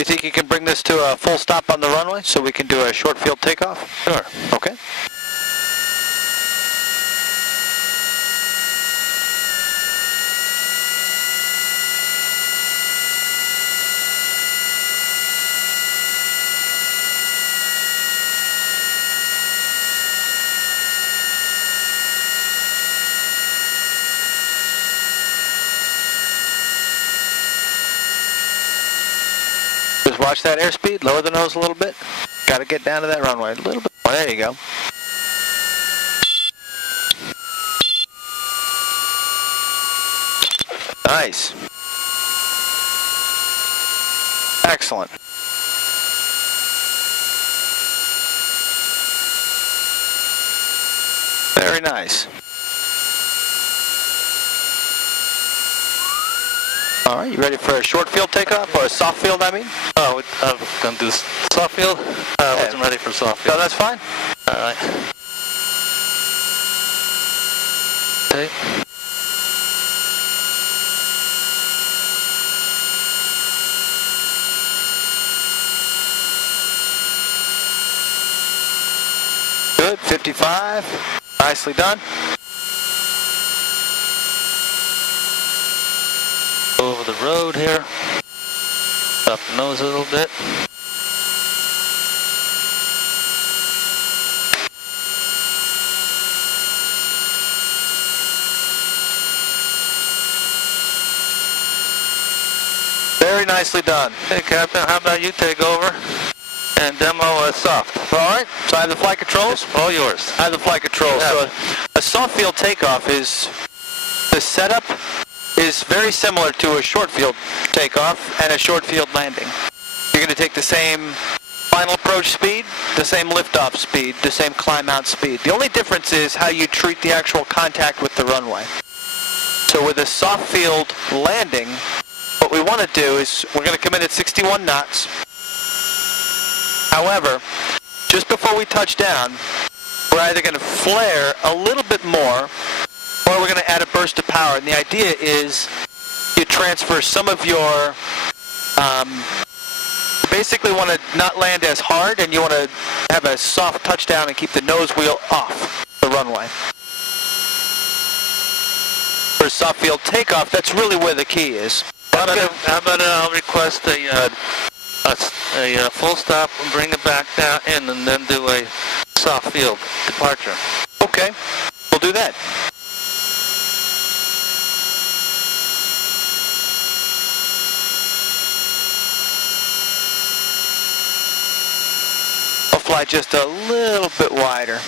You think you can bring this to a full stop on the runway so we can do a short field takeoff? Sure. Okay. Just watch that airspeed, lower the nose a little bit. Got to get down to that runway a little bit. Oh, there you go. Nice. Excellent. Very nice. All right, you ready for a short field takeoff, or a soft field, I mean? Oh, I was going to do soft field. I wasn't ready for soft field. No, that's fine. All right. Okay. Good, 55. Nicely done. Go over the road here. Drop the nose a little bit. Very nicely done. Hey, Captain, how about you take over and demo a soft? All right, so I have the flight controls. It's all yours. I have the flight controls. Yeah. So a soft field takeoff is, the setup is very similar to a short field takeoff and a short field landing. You're going to take the same final approach speed, the same liftoff speed, the same climb out speed. The only difference is how you treat the actual contact with the runway. So with a soft field landing, what we want to do is we're going to come in at 61 knots. However, just before we touch down, we're either going to flare a little bit more, or we're going to add a burst of power. And the idea is you transfer some of your, basically want to not land as hard, and you want to have a soft touchdown and keep the nose wheel off the runway. For a soft field takeoff, that's really where the key is. How about I'll request a full stop and bring it back down in, and then do a soft field departure. Okay, we'll do that. I'll fly just a little bit wider.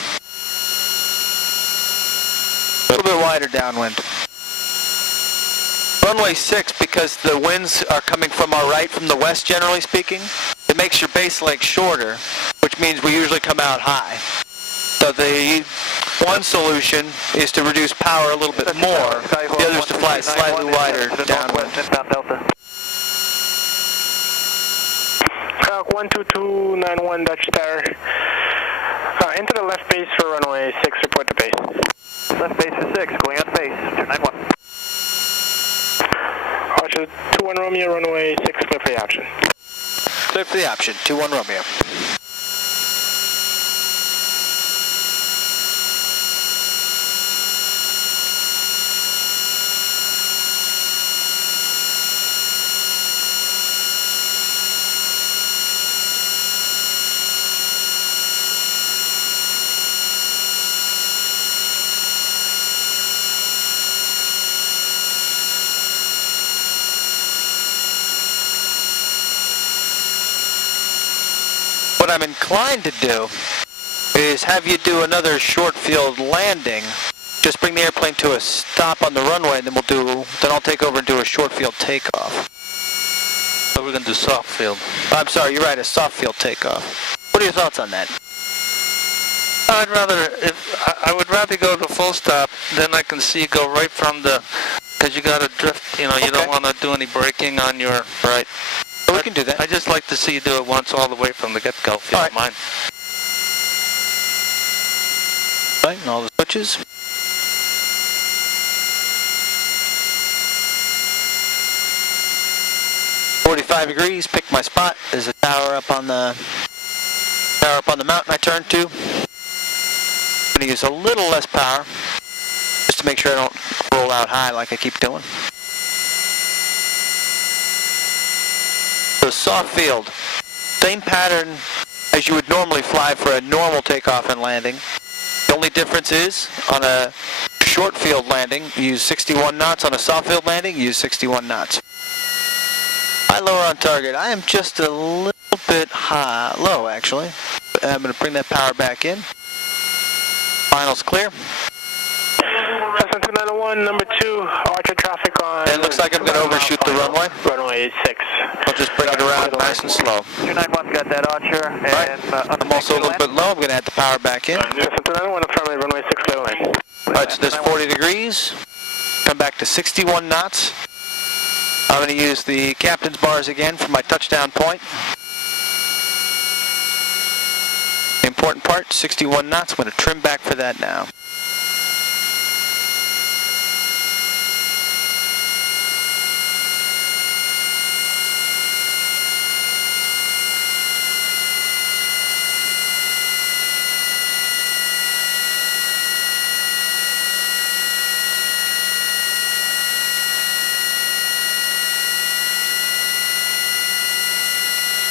A little bit wider downwind. Runway 6, because the winds are coming from our right, from the west generally speaking, it makes your base leg shorter, which means we usually come out high. So the one solution is to reduce power a little bit more, the other is to fly slightly wider downwind. 12291 Dutch Star. Into the left base for runway 6, report to base. Left base for 6, going on base, 291. Archer 21 Romeo, runway 6, clear for the option. Clear for the option, 21 Romeo. What I'm inclined to do is have you do another short field landing. Just bring the airplane to a stop on the runway, and then I'll take over and do a short field takeoff. So we're going to do soft field. I'm sorry, you're right, a soft field takeoff. What are your thoughts on that? I would rather go to full stop, then I can see go right from the, because you got to drift, you Okay. don't want to do any braking on your, right. So we can do that. I just like to see you do it once all the way from the get-go, if you don't mind. Right, and all the switches. 45 degrees, pick my spot. There's a tower up on the mountain I turn to. I'm going to use a little less power just to make sure I don't roll out high like I keep doing. So soft field, same pattern as you would normally fly for a normal takeoff and landing. The only difference is on a short field landing, you use 61 knots. On a soft field landing, you use 61 knots. High, lower on target. I am just a little bit low actually. I'm going to bring that power back in. Final's clear. Cessna 291, number 2, Archer traffic on... And it looks like I'm going to overshoot the runway. Runway 6. I'll just bring it around nice and slow. 291 got that Archer, and right. I'm also a little bit low. I'm going to add the power back in. Cessna 291, affirmative, runway 6, clear line. Alright, so there's 40 degrees. Come back to 61 knots. I'm going to use the captain's bars again for my touchdown point. The important part, 61 knots. I'm going to trim back for that now.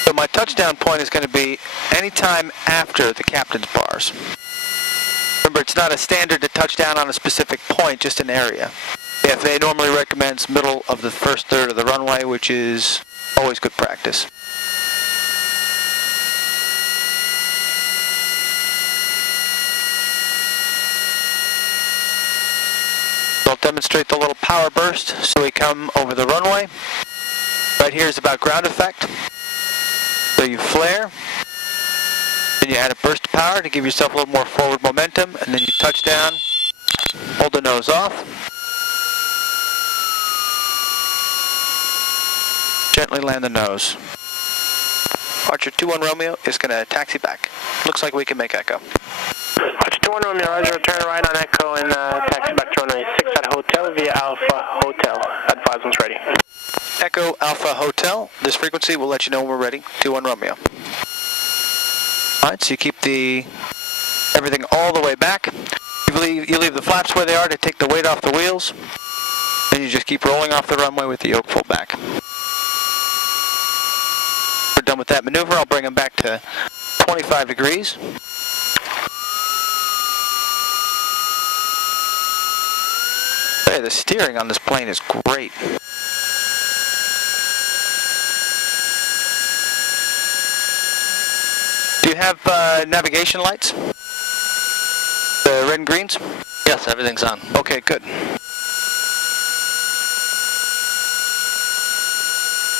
So my touchdown point is going to be anytime after the captain's bars. Remember, it's not a standard to touch down on a specific point, just an area. The FAA normally recommends middle of the first third of the runway, which is always good practice. So I'll demonstrate the little power burst. So we come over the runway. Right here is about ground effect. So you flare, then you add a burst of power to give yourself a little more forward momentum, and then you touch down, hold the nose off, gently land the nose. Archer 21 Romeo is going to taxi back. Looks like we can make echo. Archer 21 Romeo, Roger, turn right on echo and taxi back to runway 6 at hotel via Alpha Hotel. Advise once ready. Echo Alpha Hotel. This frequency will let you know when we're ready. 21 Romeo. Alright, so you keep everything all the way back. You leave the flaps where they are to take the weight off the wheels. Then you just keep rolling off the runway with the yoke full back. We're done with that maneuver. I'll bring them back to 25 degrees. Hey, the steering on this plane is great. Do you have navigation lights? The red and greens? Yes, everything's on. Okay, good.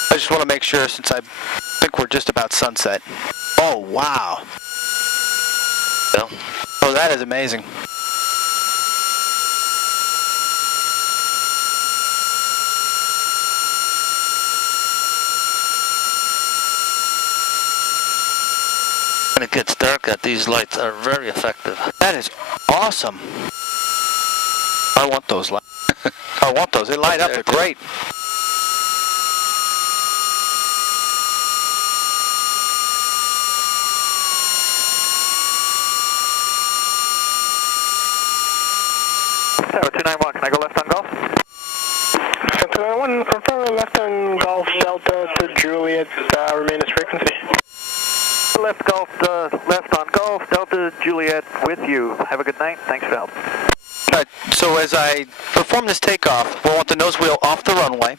I just want to make sure, since I think we're just about sunset. Oh, wow. Well, oh, that is amazing. when it gets dark out, these lights are very effective. That is awesome. I want those lights. I want those. They light up. They're great. Tower 291, can I go left on Golf? 291, confirm left on Golf Delta to Juliet, remain as frequency. Left on Golf, Delta, Juliet, with you. Have a good night. Thanks for the help. Alright, so as I perform this takeoff, we'll want the nose wheel off the runway.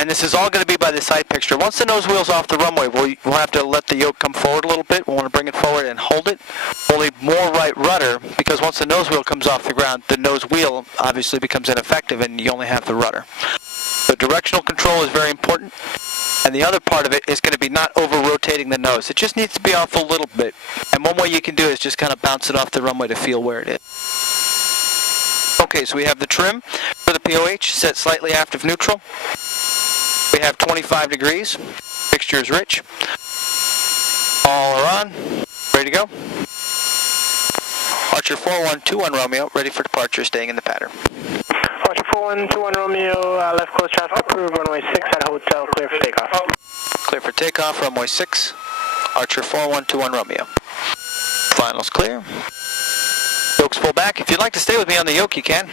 And this is all going to be by the side picture. Once the nose wheel's off the runway, we'll have to let the yoke come forward a little bit. We'll want to bring it forward and hold it. We'll leave more right rudder, because once the nose wheel comes off the ground, the nose wheel obviously becomes ineffective and you only have the rudder. The directional control is very important. And the other part of it is going to be not over-rotating the nose. It just needs to be off a little bit. And one way you can do it is just kind of bounce it off the runway to feel where it is. Okay, so we have the trim for the POH set slightly aft of neutral. We have 25 degrees. Fixture is rich. All are on. Ready to go. Archer 4121 Romeo, ready for departure, staying in the pattern. Archer 4121 Romeo, left close traffic approved, runway 6 at hotel, clear for takeoff. for takeoff, runway 6, Archer 4121 Romeo. Finals clear. Yoke's full back. If you'd like to stay with me on the yoke, you can,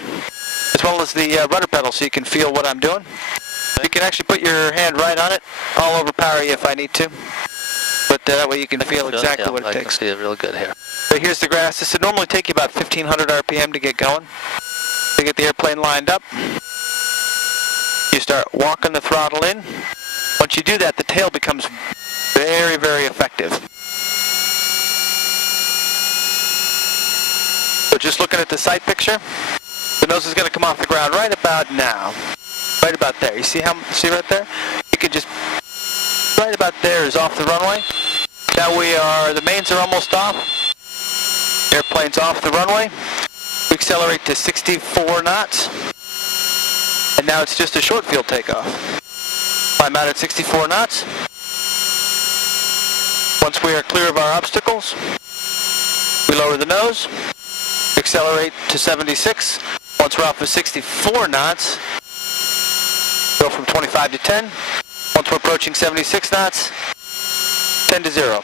as well as the rudder pedal, so you can feel what I'm doing. You can actually put your hand right on it. I'll overpower you if I need to, but that way you can feel exactly what it takes. I can see it real good here. So here's the grass. This would normally take you about 1,500 RPM to get going, to get the airplane lined up. You start walking the throttle in. Once you do that, the tail becomes very, very effective. So just looking at the sight picture, the nose is going to come off the ground right about now. Right about there. You see right there? You could just, right about there is off the runway. Now the mains are almost off. Airplane's off the runway. We accelerate to 64 knots. And now it's just a short field takeoff. I'm out at 64 knots. Once we are clear of our obstacles, we lower the nose, accelerate to 76. Once we're off of 64 knots, go from 25 to 10. Once we're approaching 76 knots, 10 to 0.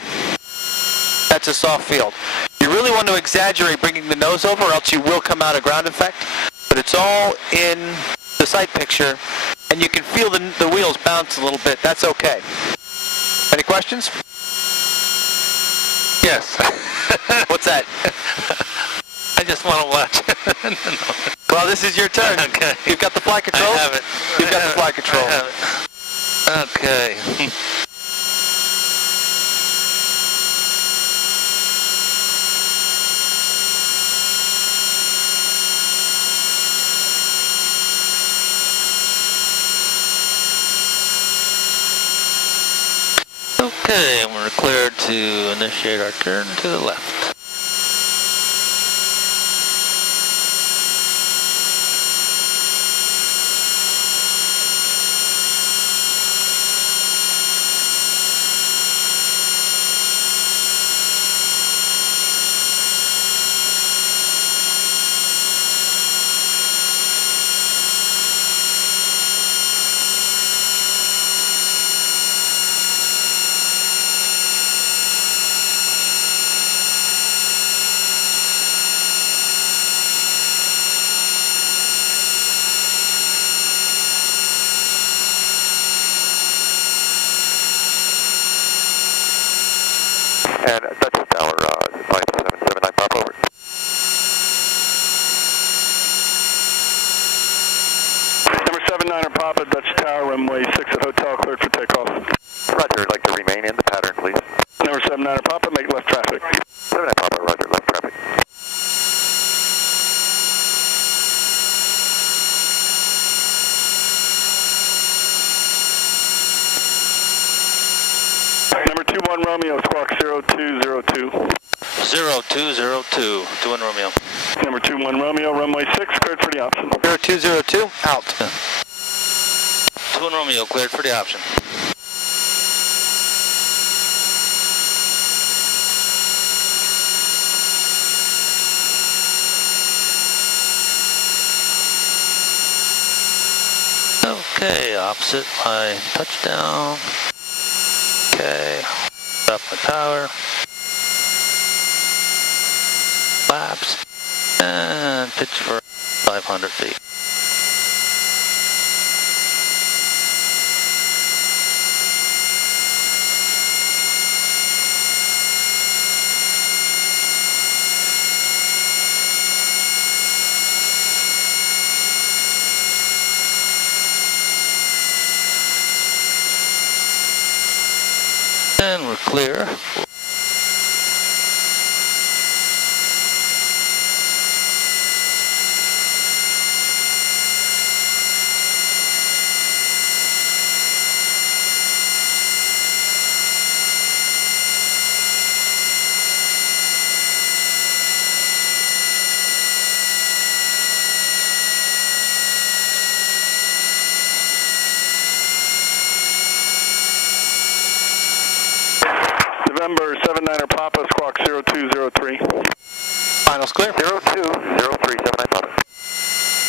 That's a soft field. You really want to exaggerate bringing the nose over, or else you will come out of ground effect. But it's all in the sight picture, and you can feel the wheels bounce a little bit. That's okay. Any questions? Yes. What's that? I just want to watch. Well, this is your turn. Okay. You've got the flight controls? I have it. You've got the flight control. I have it. Okay. Okay, and we're cleared to initiate our turn to the left. And Dutch Tower, flight 779, pop over. Number 79er Papa, Dutch Tower, runway 6 at hotel, cleared for takeoff. Roger, I'd like to remain in the pattern, please. Number 79er Papa, make left traffic. 79 Papa, roger, left traffic. Number 21 Romeo, squawk 0202. 0202, 21 Romeo. Number 21 Romeo, runway 6, cleared for the option. 0202, out. 21 Romeo, cleared for the option. Okay, opposite my touchdown. Okay, drop my power. Flaps. And pitch for 500 feet. And we're clear. November 79er Papa, squawk 0203. Finals clear. 020379 Papa.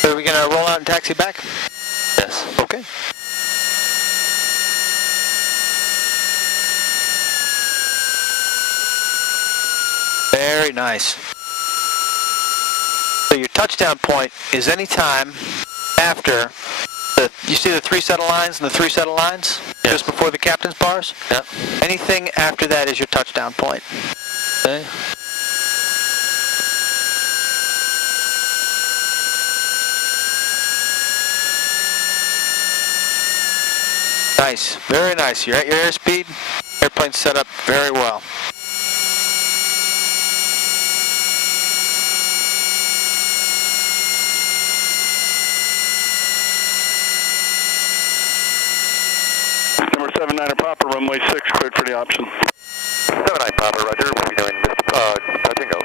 Are we going to roll out and taxi back? Yes. Okay. Very nice. So your touchdown point is any time after you see the 3 set of lines and the 3 set of lines? Yes. Just before the captain's bars? Yep. Anything after that is your touchdown point. Okay. Nice, very nice. You're at your airspeed. Airplane's set up very well. Number 79 Papa, runway 6, cleared for the option. 79 Papa, roger. We'll be doing this, touch and go.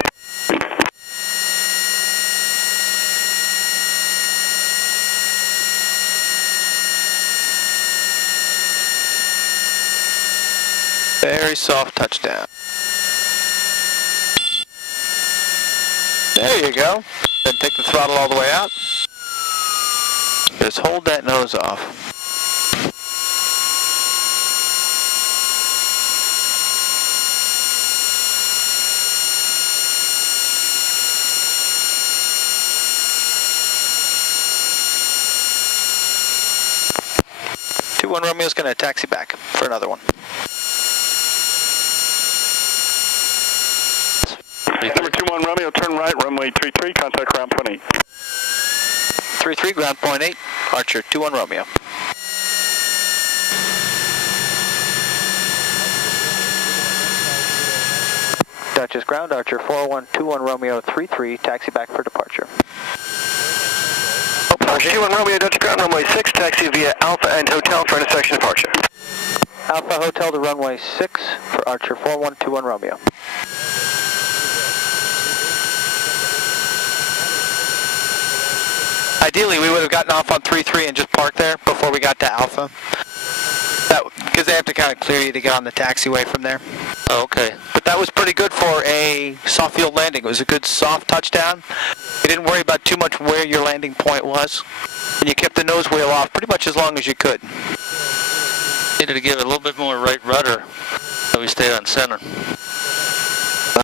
Very soft touchdown. There you go. Then take the throttle all the way out. Just hold that nose off. Two 1 Romeo's going to taxi back for another one. Number 21 Romeo, turn right, runway 33, contact ground point 8. 33, ground point 8, Archer 21 Romeo. Dutchess ground, Archer 4121 Romeo 33, taxi back for departure. Archer 21 Romeo, Dutch ground, runway 6, taxi via Alpha and Hotel for intersection departure. Alpha Hotel to runway 6 for Archer 4121 Romeo. Ideally, we would have gotten off on 3-3 and just parked there before we got to Alpha. Because they have to kind of clear you to get on the taxiway from there. Oh, okay. But that was pretty good for a soft field landing. It was a good soft touchdown. You didn't worry about too much where your landing point was. And you kept the nose wheel off pretty much as long as you could. Needed to give it a little bit more right rudder so we stayed on center.